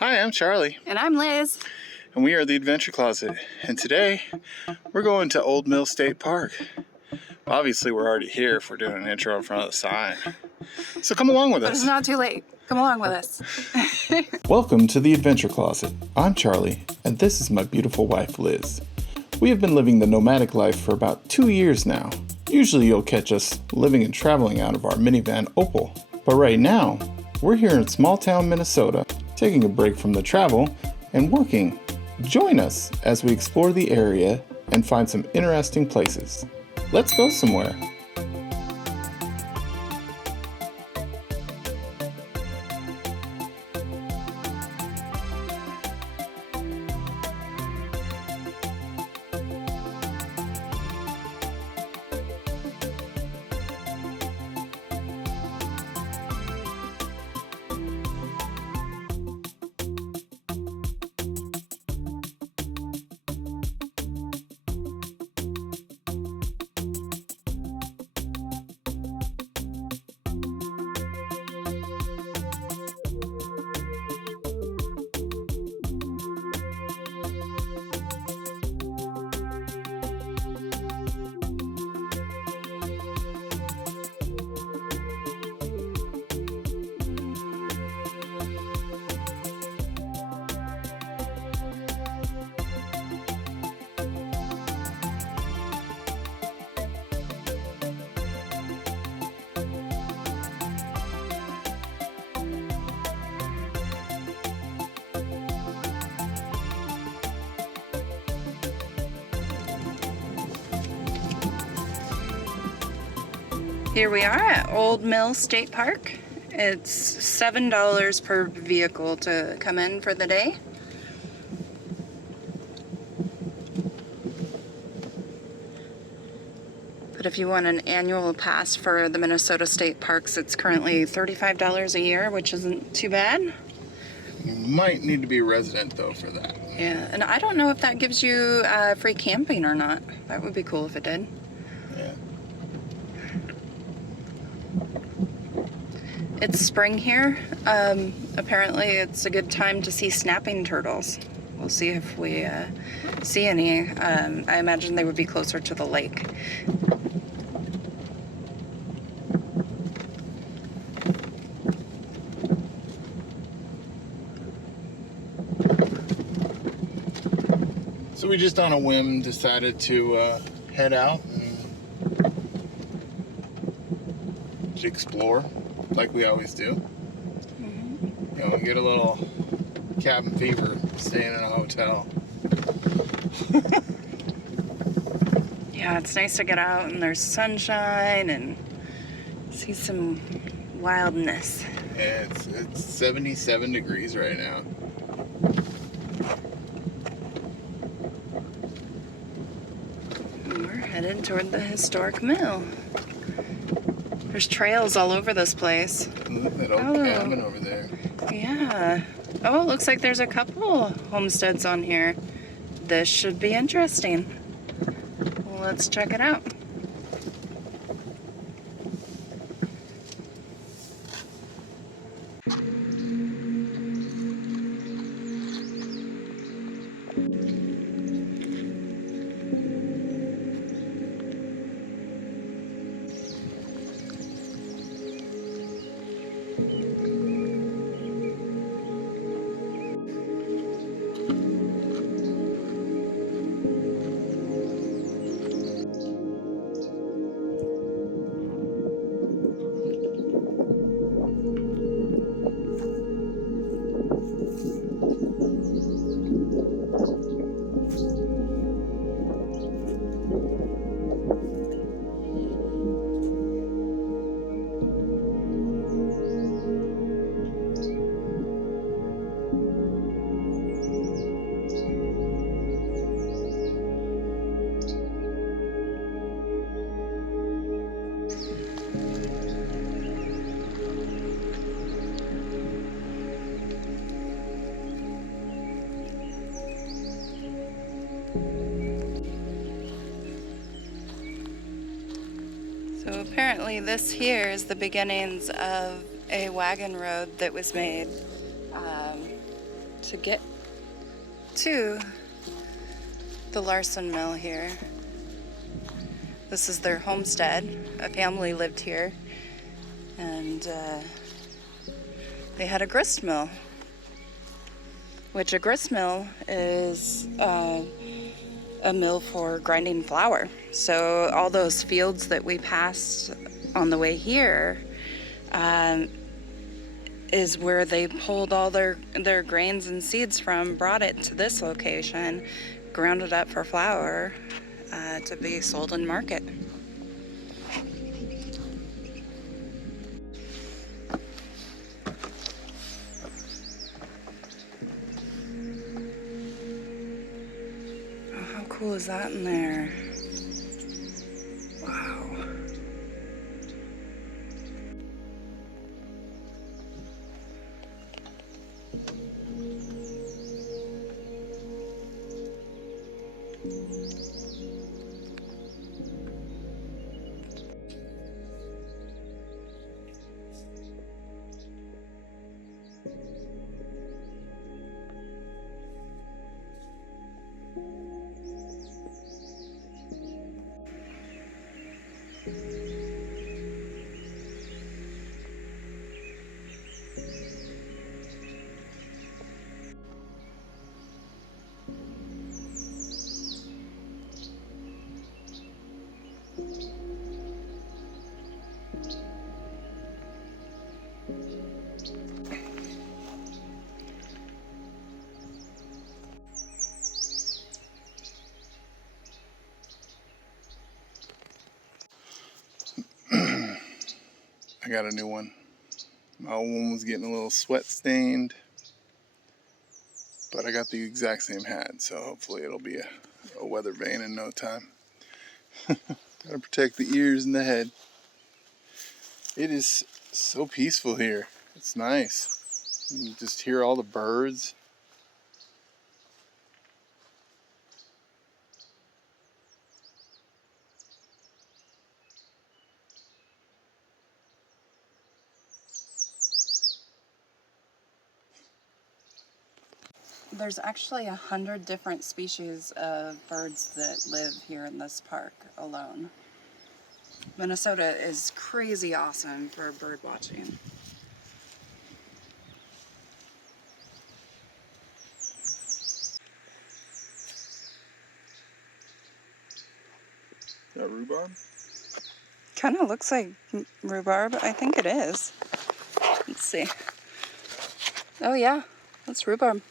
Hi, I'm Charlie. And I'm Liz. And we are the Adventure Closet. And today, we're going to Old Mill State Park. Obviously, we're already here if we're doing an intro in front of the sign. So come along with us. But it's not too late. Come along with us. Welcome to the Adventure Closet. I'm Charlie, and this is my beautiful wife, Liz. We have been living the nomadic life for about 2 years now. Usually you'll catch us living and traveling out of our minivan Opal. But right now, we're here in small town Minnesota, taking a break from the travel and working. Join us as we explore the area and find some interesting places. Let's go somewhere. Here we are at Old Mill State Park. It's $7 per vehicle to come in for the day. But if you want an annual pass for the Minnesota State Parks, it's currently $35 a year, which isn't too bad. You might need to be a resident though for that. Yeah, and I don't know if that gives you free camping or not. That would be cool if it did. Yeah. It's spring here. Apparently it's a good time to see snapping turtles. We'll see if we see any. I imagine they would be closer to the lake. So we just on a whim decided to head out and explore like we always do. Mm-hmm. You know, get a little cabin fever staying in a hotel. Yeah, it's nice to get out and there's sunshine and see some wildness. Yeah, it's 77 degrees right now. We're headed toward the historic mill. There's trails all over this place. Look at that old cabin over there. Yeah. Oh, it looks like there's a couple homesteads on here. This should be interesting. Well, let's check it out. So apparently this here is the beginnings of a wagon road that was made to get to the Larson Mill here. This is their homestead. A family lived here, and they had a grist mill, which a grist mill is a mill for grinding flour. So all those fields that we passed on the way here is where they pulled all their grains and seeds from, brought it to this location, ground it up for flour to be sold in market. Oh, how cool is that in there? Wow. I got a new one. My old one was getting a little sweat stained, but I got the exact same hat, so hopefully it'll be a Weathervane in no time. Gotta protect the ears and the head. It is so peaceful here. It's nice. You can just hear all the birds. There's actually 100 different species of birds that live here in this park alone. Minnesota is crazy awesome for bird watching. Is that rhubarb? Kind of looks like rhubarb. I think it is. Let's see. Oh yeah, that's rhubarb.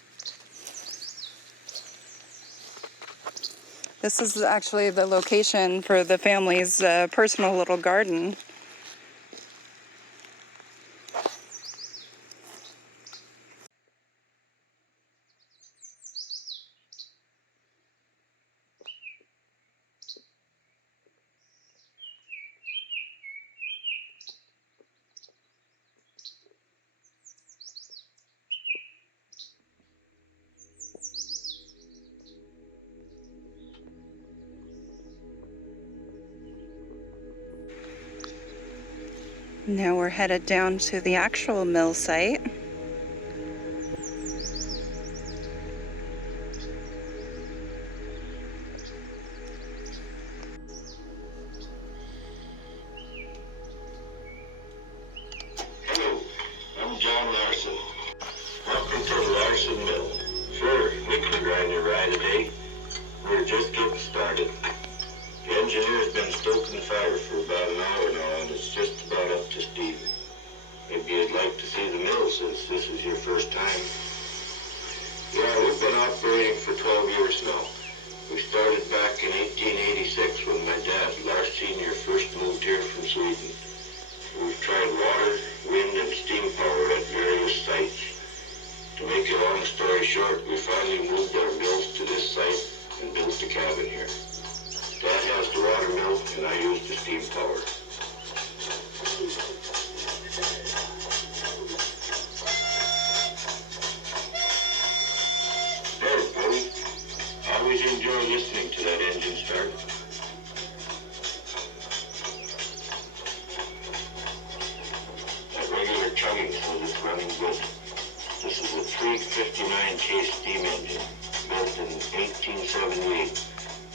This is actually the location for the family's personal little garden. Now we're headed down to the actual mill site. Hello, I'm John Larson. Welcome to the Larson Mill. Sure, we can grind your ride today. We're just getting started. The engineer's been stoking fire for about an hour now, and it's just about up to speed. Maybe you'd like to see the mill since this is your first time. Yeah, we've been operating for 12 years now. We started back in 1886 when my dad, Lars Sr, first moved here from Sweden. We've tried water, wind, and steam power at various sites. To make a long story short, we finally moved our mills to this site and built the cabin here. Dad has the water mill, and I use the steam power. There, buddy. I always enjoy listening to that engine start. That regular chugging says it's running good. This is a 3 59K steam engine, built in 1878.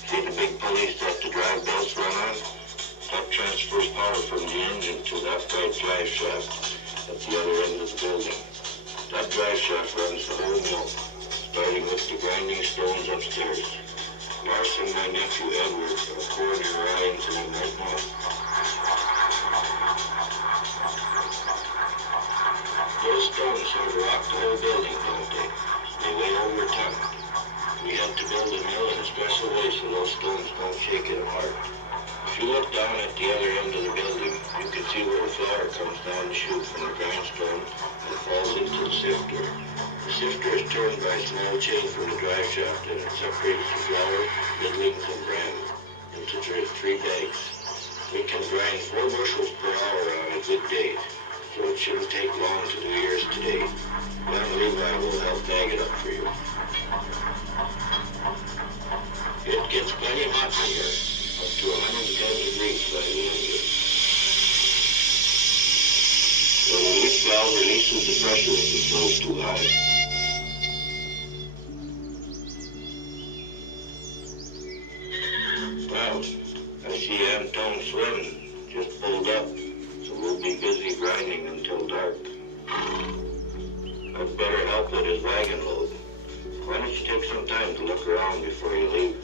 See the big pulleys that the drive belts run on? That transfers power from the engine to the upright drive shaft at the other end of the building. That drive shaft runs the whole mill, starting with the grinding stones upstairs. Larson and my nephew Edward are pouring and rallying to them right now. Those stones sort of rock the whole building, don't they? They weigh over a ton. We had to build a mill in a special way so those stones don't shake it apart. If you look down at the other end of the building, you can see where the flour comes down the chute from the grindstone and falls into the sifter. The sifter is turned by a small chain from the drive shaft, and it separates the flour, middlings, and bran into three bags. We can grind 4 bushels per hour on a good day, so it shouldn't take long to do yours today. Young Levi will help bag it up for you. It gets plenty hot in here, up to 110 degrees by the end of it. The release valve releases the pressure if it goes too high. Well, I see Anton Swim just pulled up, so we'll be busy grinding until dark. I'd better help with his wagon load. Why don't you take some time to look around before you leave?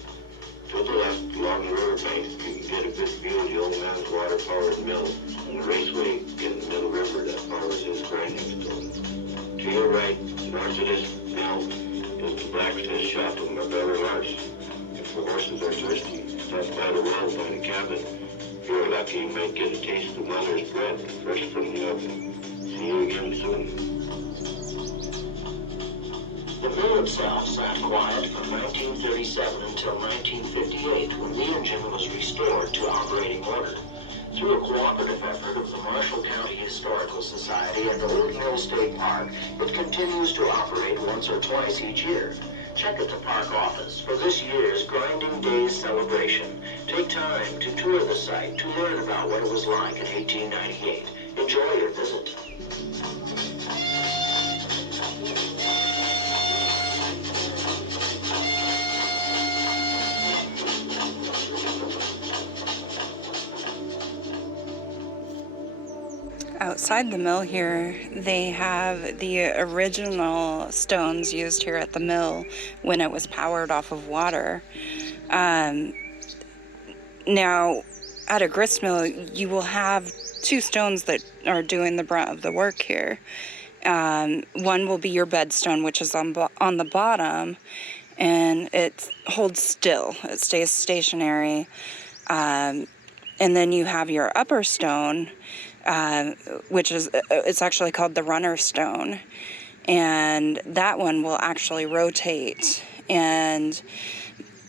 To the left, along the riverbank, you can get a good view of the old man's water-powered mill and the raceway in the middle river that powers his grinding stone. To your right, north of this mill, is the blacksmith shop of my brother Lars. If the horses are thirsty, stop by the well by the cabin. If you're lucky, you might get a taste of mother's bread fresh from the oven. See you again soon. The mill itself sat quiet from 1937 until 1958, when the engine was restored to operating order. Through a cooperative effort of the Marshall County Historical Society and Old Mill State Park, it continues to operate once or twice each year. Check at the park office for this year's Grinding Days celebration. Take time to tour the site to learn about what it was like in 1898. Enjoy your visit. Outside the mill here, they have the original stones used here at the mill when it was powered off of water. Now, at a grist mill, you will have 2 stones that are doing the brunt of the work here. One will be your bed stone, which is on the bottom, and it holds still. It stays stationary. And then you have your upper stone, which is, it's actually called the runner stone, and that one will actually rotate. And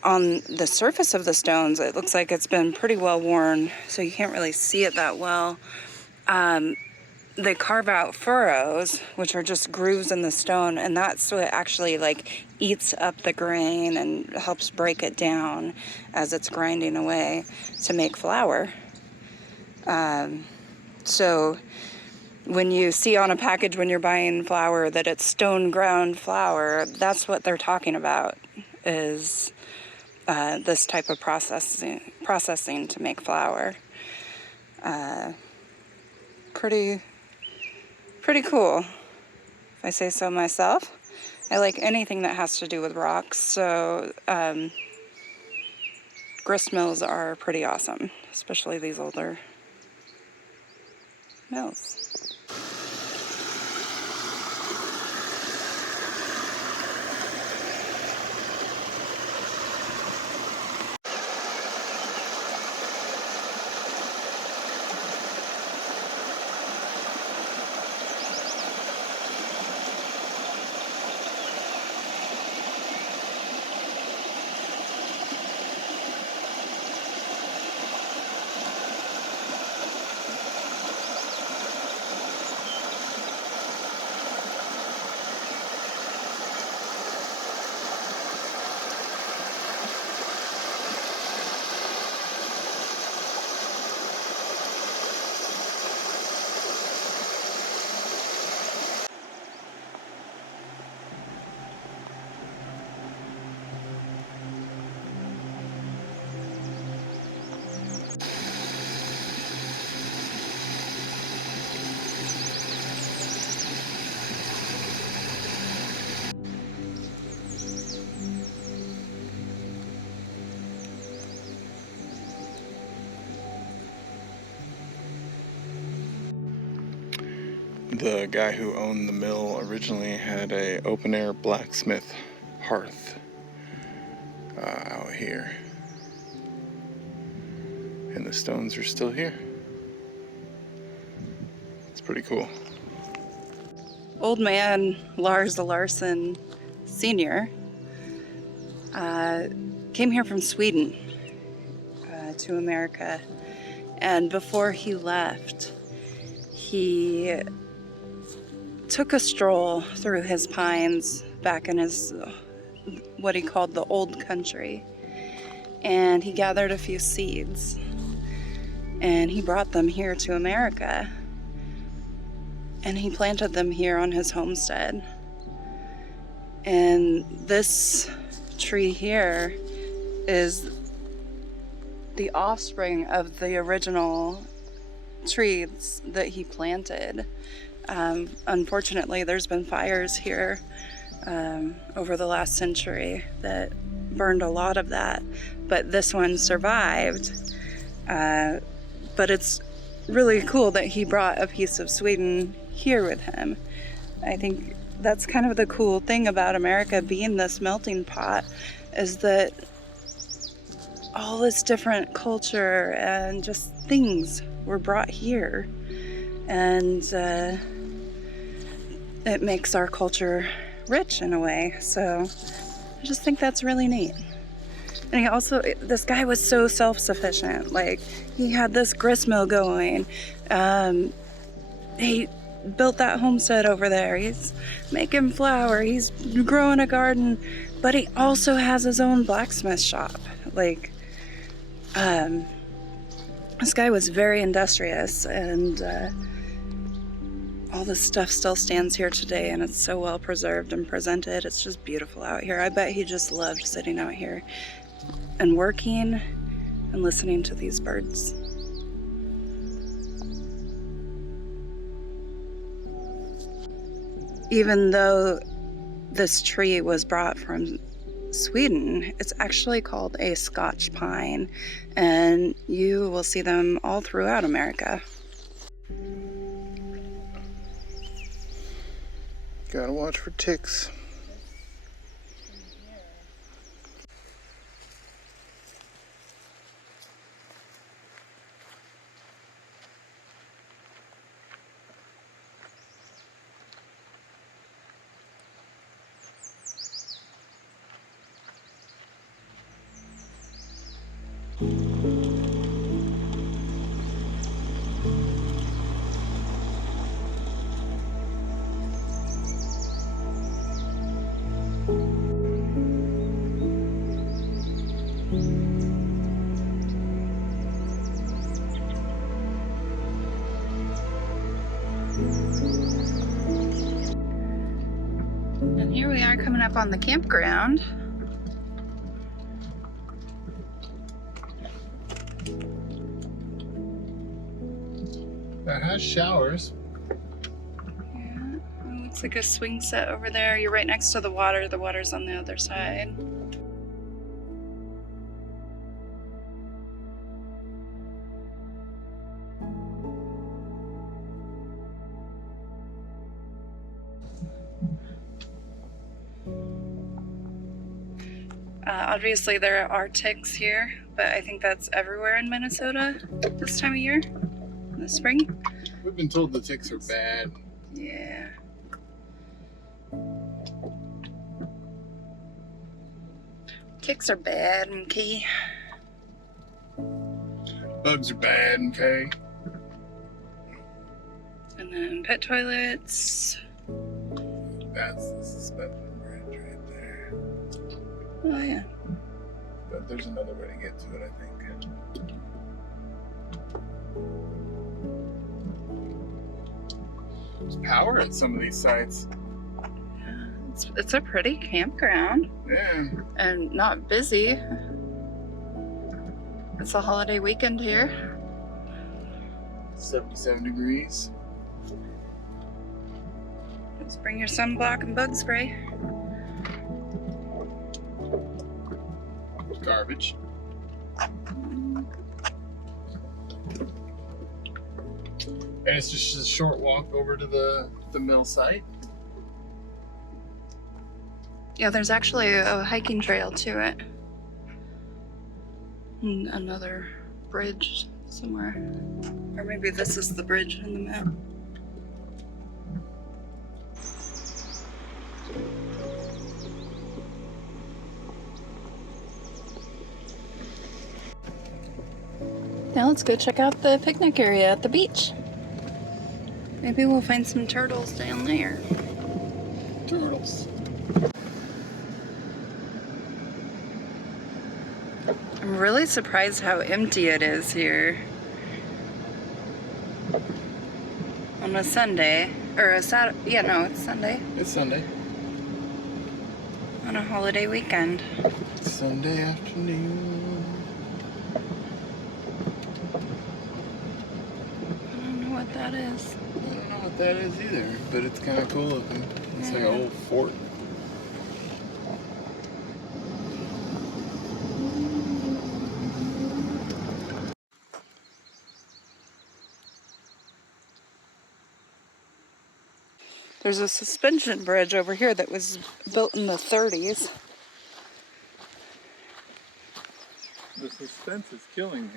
on the surface of the stones, it looks like it's been pretty well worn, so you can't really see it that well. They carve out furrows, which are just grooves in the stone, and that's what actually like eats up the grain and helps break it down as it's grinding away to make flour. So when you see on a package when you're buying flour that it's stone ground flour, that's what they're talking about, is this type of processing to make flour. Pretty cool, if I say so myself. I like anything that has to do with rocks, so grist mills are pretty awesome, especially these older mills. The guy who owned the mill originally had a open-air blacksmith hearth out here. And the stones are still here. It's pretty cool. Old man Lars Larson Sr. Came here from Sweden to America, and before he left, he took a stroll through his pines back in his, what he called the old country, and he gathered a few seeds and he brought them here to America, and he planted them here on his homestead. And this tree here is the offspring of the original trees that he planted. Unfortunately, there's been fires here over the last century that burned a lot of that, but this one survived. But it's really cool that he brought a piece of Sweden here with him. I think that's kind of the cool thing about America being this melting pot, is that all this different culture and just things were brought here, and it makes our culture rich in a way. So I just think that's really neat. And he also, this guy was so self-sufficient. Like, he had this grist mill going. He built that homestead over there. He's making flour. He's growing a garden. But he also has his own blacksmith shop. Like, this guy was very industrious, and all this stuff still stands here today, and it's so well preserved and presented. It's just beautiful out here. I bet he just loved sitting out here and working and listening to these birds. Even though this tree was brought from Sweden, it's actually called a Scotch pine, and you will see them all throughout America. Gotta watch for ticks. And here we are coming up on the campground. That has showers. Yeah, it looks like a swing set over there. You're right next to the water. The water's on the other side. Obviously there are ticks here, but I think that's everywhere in Minnesota this time of year, in the spring. We've been told the ticks are bad. Yeah. Ticks are bad, okay? Bugs are bad, okay? And then pet toilets. That's the suspension bridge right there. Oh yeah. But there's another way to get to it, I think. There's power at some of these sites. It's a pretty campground. Yeah. And not busy. It's a holiday weekend here. 77 degrees. Just bring your sunblock and bug spray. Garbage. And it's just a short walk over to the mill site. Yeah, there's actually a hiking trail to it. And another bridge somewhere. Or maybe this is the bridge in the map. Now let's go check out the picnic area at the beach. Maybe we'll find some turtles down there. Turtles. I'm really surprised how empty it is here. On a Sunday, or a Saturday, yeah, no, it's Sunday. It's Sunday. On a holiday weekend. Sunday afternoon. I don't know what that is. I don't know what that is either, but it's kind of cool looking. It's like an old fort. There's a suspension bridge over here that was built in the 30s. The suspense is killing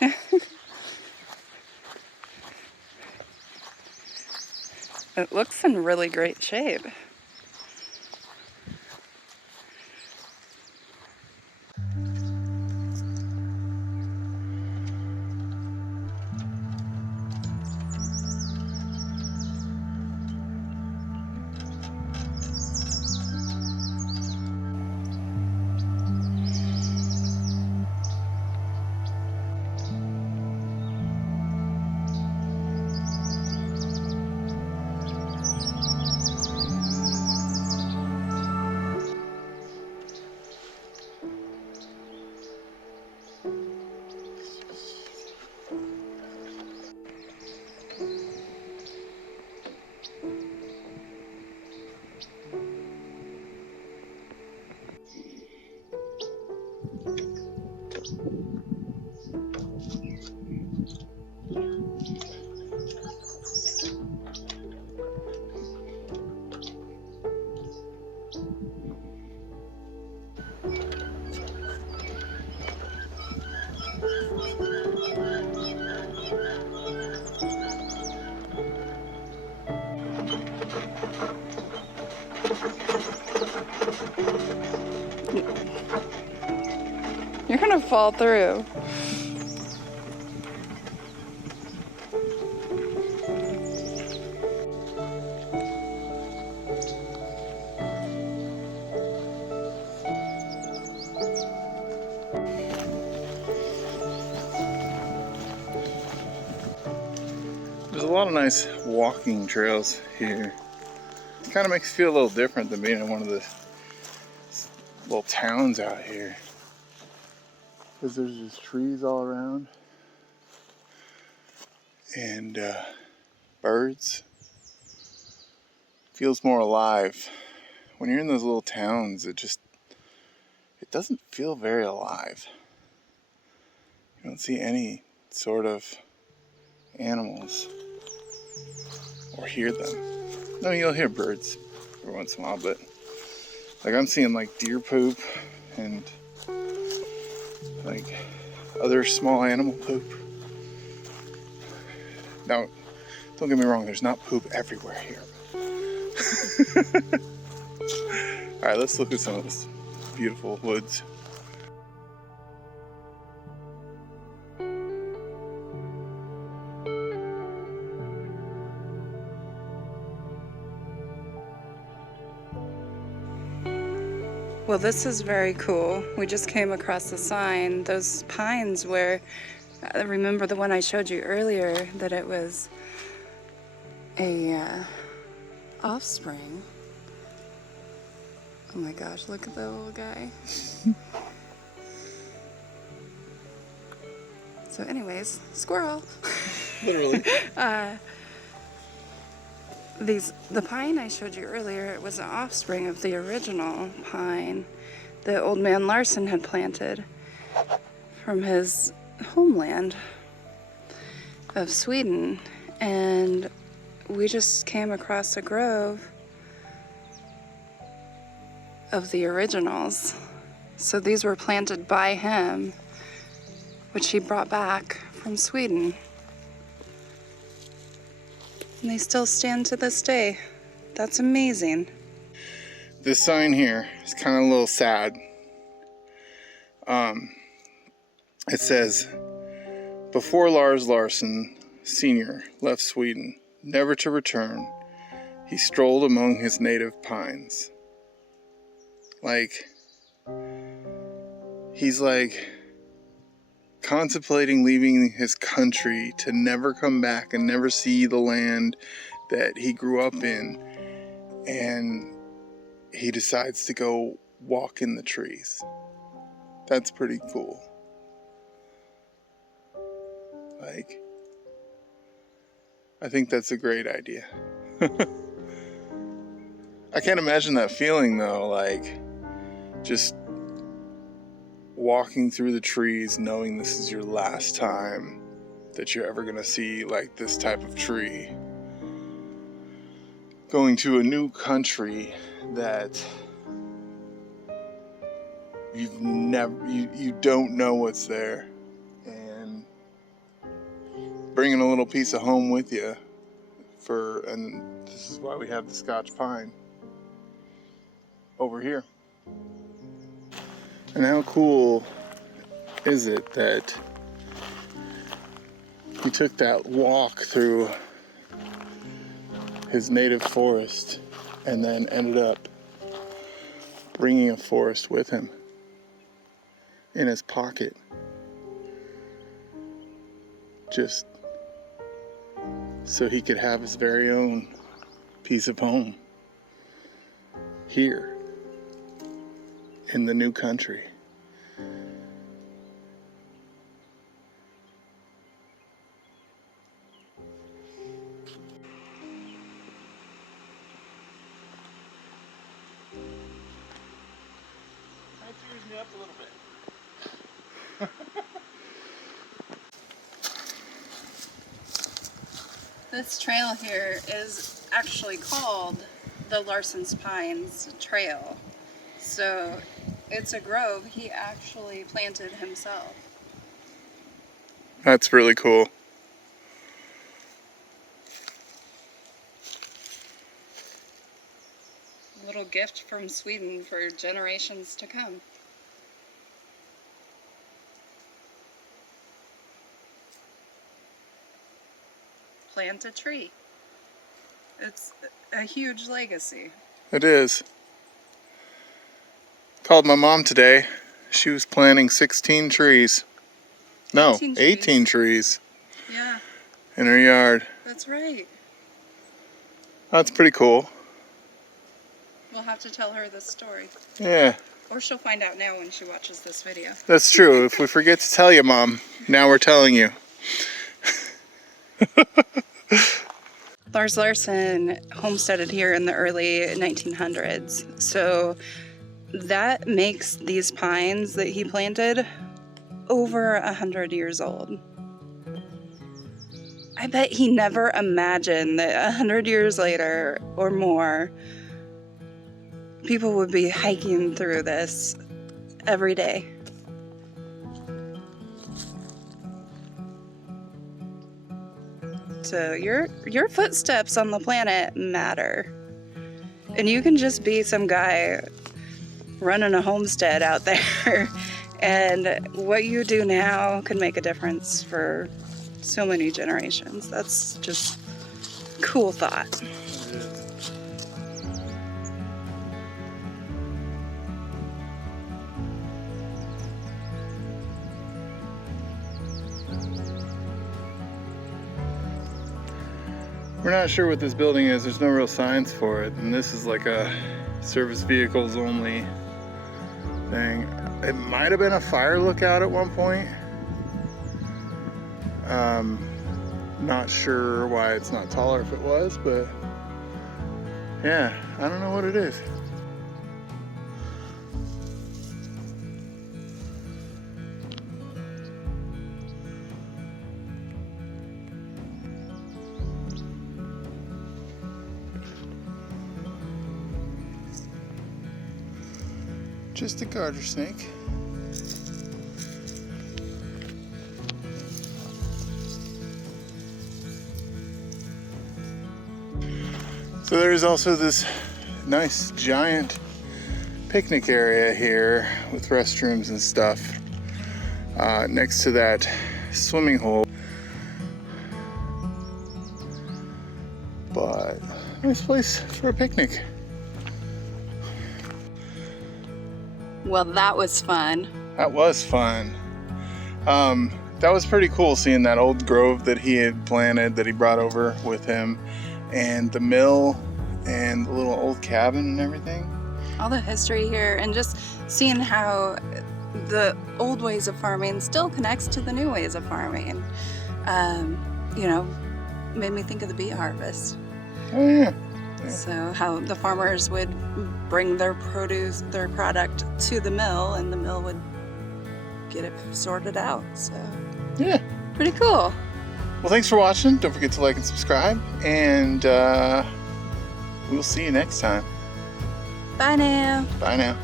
me. It looks in really great shape. You're gonna fall through. There's a lot of nice walking trails here. It kind of makes you feel a little different than being in one of the little towns out here. Because there's just trees all around. And birds. Feels more alive. When you're in those little towns, it doesn't feel very alive. You don't see any sort of animals or hear them. No, you'll hear birds every once in a while, but like I'm seeing like deer poop and like other small animal poop. Now, don't get me wrong, there's not poop everywhere here. Alright, let's look at some of this beautiful woods. Well, this is very cool. We just came across the sign. Those pines where, I remember the one I showed you earlier, that it was a offspring. Oh my gosh, look at the little guy. So anyways, squirrel. Literally. The pine I showed you earlier, it was an offspring of the original pine that old man Larson had planted from his homeland of Sweden. and we just came across a grove of the originals. So these were planted by him, which he brought back from Sweden. And they still stand to this day. That's amazing. This sign here is kind of a little sad. It says, before Lars Larson Sr left Sweden, never to return, he strolled among his native pines. Like, he's like contemplating leaving his country to never come back and never see the land that he grew up in. And he decides to go walk in the trees. That's pretty cool. Like, I think that's a great idea. I can't imagine that feeling though, like just walking through the trees knowing this is your last time that you're ever gonna see like this type of tree. Going to a new country that you don't know what's there, and bringing a little piece of home with you and this is why we have the Scotch pine over here. And how cool is it that he took that walk through his native forest and then ended up bringing a forest with him in his pocket, just so he could have his very own piece of home here in the new country. That cheers me up a little bit. This trail here is actually called the Larson's Pines Trail. So it's a grove he actually planted himself. That's really cool. A little gift from Sweden for generations to come. Plant a tree. It's a huge legacy. It is. Called my mom today. She was planting 16 trees. No, 18 trees. Yeah. In her yard. That's right. That's pretty cool. We'll have to tell her this story. Yeah. Or she'll find out now when she watches this video. That's true. If we forget to tell you, Mom, now we're telling you. Lars Larson homesteaded here in the early 1900s. So that makes these pines that he planted over 100 years old. I bet he never imagined that 100 years later or more, people would be hiking through this every day. So your footsteps on the planet matter. And you can just be some guy running a homestead out there. And what you do now can make a difference for so many generations. That's just a cool thought. We're not sure what this building is. There's no real signs for it. And this is like a service vehicles only thing. It might have been a fire lookout at one point. Not sure why it's not taller if it was, but yeah, I don't know what it is. Just a garter snake. So there's also this nice giant picnic area here with restrooms and stuff next to that swimming hole. But nice place for a picnic. Well, that was fun. That was fun. That was pretty cool seeing that old grove that he had planted, that he brought over with him, and the mill and the little old cabin and everything. All the history here, and just seeing how the old ways of farming still connects to the new ways of farming. You know, made me think of the beet harvest. Oh yeah. So how the farmers would bring their produce, their product to the mill, and the mill would get it sorted out. So Yeah. pretty cool. Well, thanks for watching. Don't forget to like and subscribe, and we'll see you next time. Bye now. Bye now.